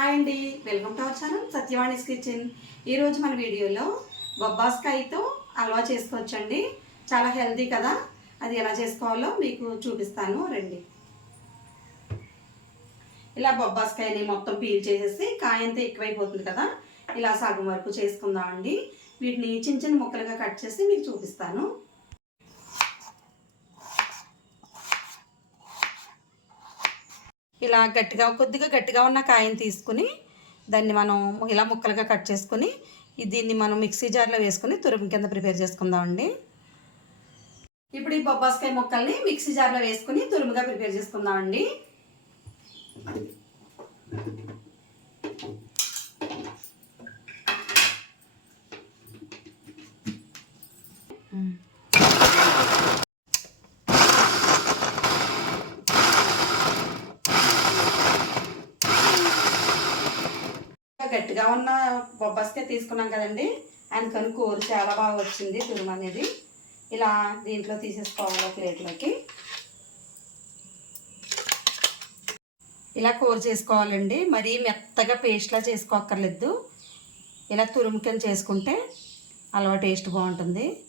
Hi అండి. Welcome to our channel Satyavani's kitchen. ఈరోజు మన వీడియోలో బొబ్బాస్కాయతో హల్వా చేసుకోవచ్చండి. చాలా హెల్తీ కదా? అది ఎలా చేసుకోవాలో మీకు చూపిస్తాను. రండి. ఇలా బొబ్బాస్కాయని మొత్తం పీల్ చేసేసి కాయంతా ఎక్కువైపోతుంది కదా? ఇలా సగం వరకు చేసుకుందామండి. వీటిని చిన్న చిన్న ముక్కలుగా కట్ చేసి మీకు చూపిస్తాను. ఇలా గట్టిగా కొద్దిగా గట్టిగా ఉన్న కాయని తీసుకుని దాన్ని మనం ఇలా ముక్కలుగా కట్ చేసుకుని దీన్ని మనం మిక్సీ జార్లో వేసుకుని తురుము కింద ప్రిపేర్ చేసుకుందామండి. ఇప్పుడు ఈ బొబ్బాస్కాయ ముక్కల్ని మిక్సీ జార్లో వేసుకుని తురుముగా ప్రిపేర్ చేసుకుందామండి గట్టిగా ఉన్న బొబ్బాస్కాయ తీసుకున్నాం కదండి. ఆయన కూర చాలా బాగా వచ్చింది తురుము అనేది. ఇలా దీంట్లో తీసేసుకోవాలి ప్లేట్లోకి. ఇలా కూర చేసుకోవాలండి. మరీ మెత్తగా పేస్ట్లా చేసుకోక్కర్లేదు. ఇలా తురుము చేసుకుంటే అలవా టేస్ట్ బాగుంటుంది.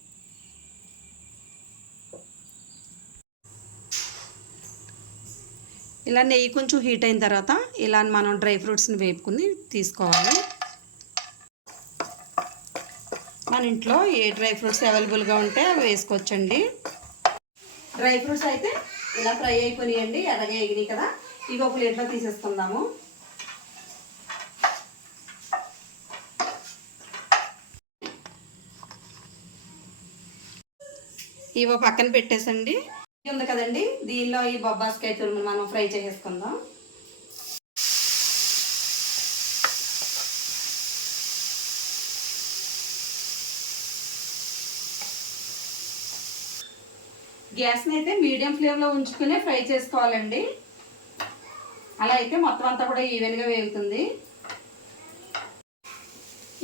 ఇలా నెయ్యి కొంచెం హీట్ అయిన తర్వాత ఇలా మనం డ్రై ఫ్రూట్స్ని వేపుకుని తీసుకోవాలి. మన ఇంట్లో ఏ డ్రై ఫ్రూట్స్ అవైలబుల్గా ఉంటే అవి వేసుకోవచ్చండి. డ్రై ఫ్రూట్స్ అయితే ఇలా ఫ్రై అయిపోయినాయండి ఎర్రగా ఎగినాయి కదా. ఇవి ఒక ప్లేట్లో తీసేసుకుందాము. ఇవో పక్కన పెట్టేసండి. ఉంది కదండి. దీనిలో ఈ బొబ్బాస్కాయ తురుమును మనం ఫ్రై చేసేసుకుందాం. గ్యాస్ని అయితే మీడియం ఫ్లేమ్లో ఉంచుకునే ఫ్రై చేసుకోవాలండి. అలా అయితే మొత్తం అంతా కూడా ఈవెన్గా వేగుతుంది.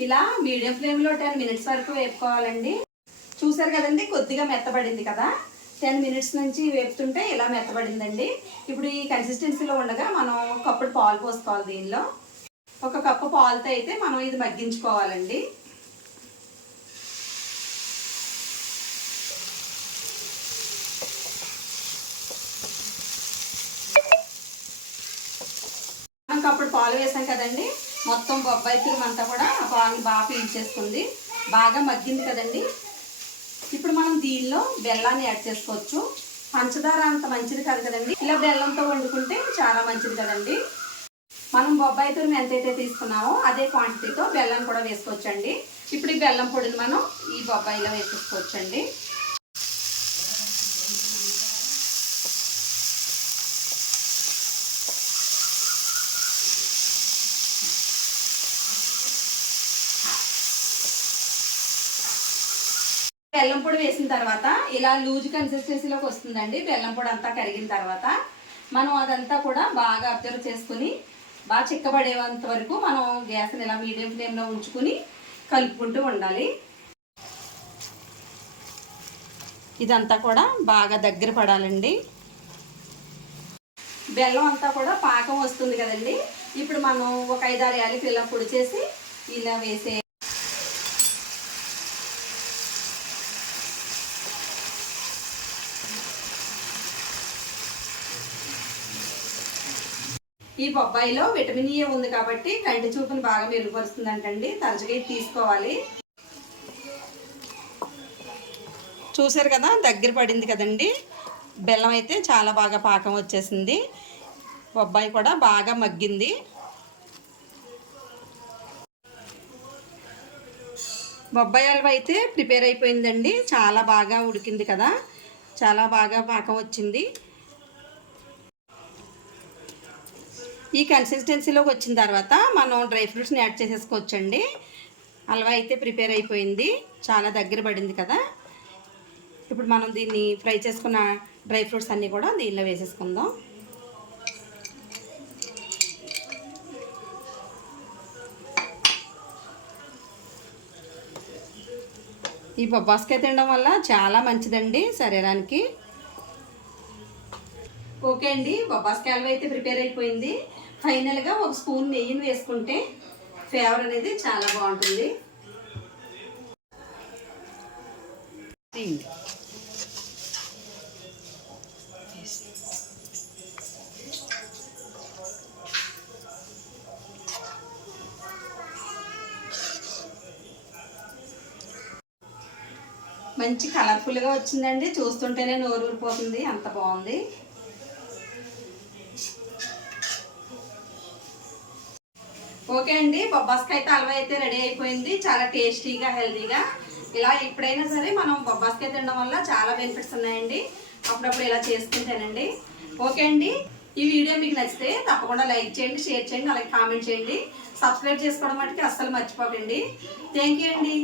ఇలా మీడియం ఫ్లేమ్లో టెన్ మినిట్స్ వరకు వేపుకోవాలండి. చూసారు కదండి కొద్దిగా మెత్తబడింది కదా. టెన్ మినిట్స్ నుంచి వేపుతుంటే ఇలా మెత్తబడిందండి. ఇప్పుడు ఈ కన్సిస్టెన్సీలో ఉండగా మనం ఒక కప్పుడు పాలు పోసుకోవాలి దీనిలో. ఒక కప్పు పాలతో అయితే మనం ఇది మగ్గించుకోవాలండి. మనం కప్పుడు పాలు వేసాం కదండి. మొత్తం బొబ్బాయి తిరుమంతా కూడా ఆ పాలు బాగా పీల్చేసుకుంది బాగా మగ్గింది కదండి. ఇప్పుడు మనం దీనిలో బెల్లాన్ని యాడ్ చేసుకోవచ్చు. పంచదార అంత మంచిది కాదు కదండి. ఇలా బెల్లంతో వండుకుంటే చాలా మంచిది కదండి. మనం బొబ్బాయి తురుము ఎంతైతే తీసుకున్నామో అదే క్వాంటిటీతో బెల్లం కూడా వేసుకోవచ్చండి. ఇప్పుడు ఈ బెల్లం పొడిని మనం ఈ బొబ్బాయిలో వేసేసుకోవచ్చండి. బెల్లం పొడి వేసిన తర్వాత ఇలా లూజ్ కన్సిస్టెన్సీలోకి వస్తుందండి. బెల్లం పొడి అంతా కరిగిన తర్వాత మనం అదంతా కూడా బాగా అబ్జర్వ్ చేసుకుని బాగా చిక్కబడేంత వరకు మనం గ్యాస్ని ఇలా మీడియం ఫ్లేమ్లో ఉంచుకుని కలుపుకుంటూ ఉండాలి. ఇదంతా కూడా బాగా దగ్గర పడాలండి. బెల్లం అంతా కూడా పాకం వస్తుంది కదండి. ఇప్పుడు మనం ఒక ఐదారు యాలకులు ఇలా పొడి చేసి ఇలా వేసే ఈ బొబ్బాయిలో విటమిన్ ఏ ఉంది కాబట్టి కంటి చూపును బాగా మెరుగుపరుస్తుంది అంటండి తరచుగా ఇది తీసుకోవాలి. చూసారు కదా దగ్గర పడింది కదండి. బెల్లం అయితే చాలా బాగా పాకం వచ్చేసింది. బొబ్బాయి కూడా బాగా మగ్గింది. బొబ్బాయి హల్వా అయితే ప్రిపేర్ అయిపోయిందండి. చాలా బాగా ఉడికింది కదా. చాలా బాగా పాకం వచ్చింది. ఈ కన్సిస్టెన్సీలోకి వచ్చిన తర్వాత మనం డ్రై ఫ్రూట్స్ని యాడ్ చేసేసుకోవచ్చండి. హల్వా అయితే ప్రిపేర్ అయిపోయింది. చాలా దగ్గర పడింది కదా. ఇప్పుడు మనం దీన్ని ఫ్రై చేసుకున్న డ్రై ఫ్రూట్స్ అన్నీ కూడా దీనిలో వేసేసుకుందాం. ఈ బొబ్బాస్కాయ తినడం వల్ల చాలా మంచిదండి శరీరానికి. ఓకే అండి బొబ్బాస్ కాలువ అయితే ప్రిపేర్ అయిపోయింది. ఫైనల్గా ఒక స్పూన్ నెయ్యిని వేసుకుంటే ఫ్లేవర్ అనేది చాలా బాగుంటుంది. మంచి కలర్ఫుల్గా వచ్చిందండి. చూస్తుంటేనే నోరు ఊరిపోతుంది అంత బాగుంది. ఓకే అండి బొబ్బాస్కాయ హల్వా అయితే రెడీ అయిపోయింది. చాలా టేస్టీగా హెల్తీగా ఇలా ఎప్పుడైనా సరే మనం బొబ్బాస్కాయ తినడం వల్ల చాలా బెనిఫిట్స్ ఉన్నాయండి. అప్పుడప్పుడు ఇలా చేసుకుంటానండి. ఓకే అండి ఈ వీడియో మీకు నచ్చితే తప్పకుండా లైక్ చేయండి షేర్ చేయండి అలాగే కామెంట్ చేయండి. సబ్స్క్రైబ్ చేసుకోవడం మటుకు అస్సలు మర్చిపోకండి. థ్యాంక్ యూ అండి.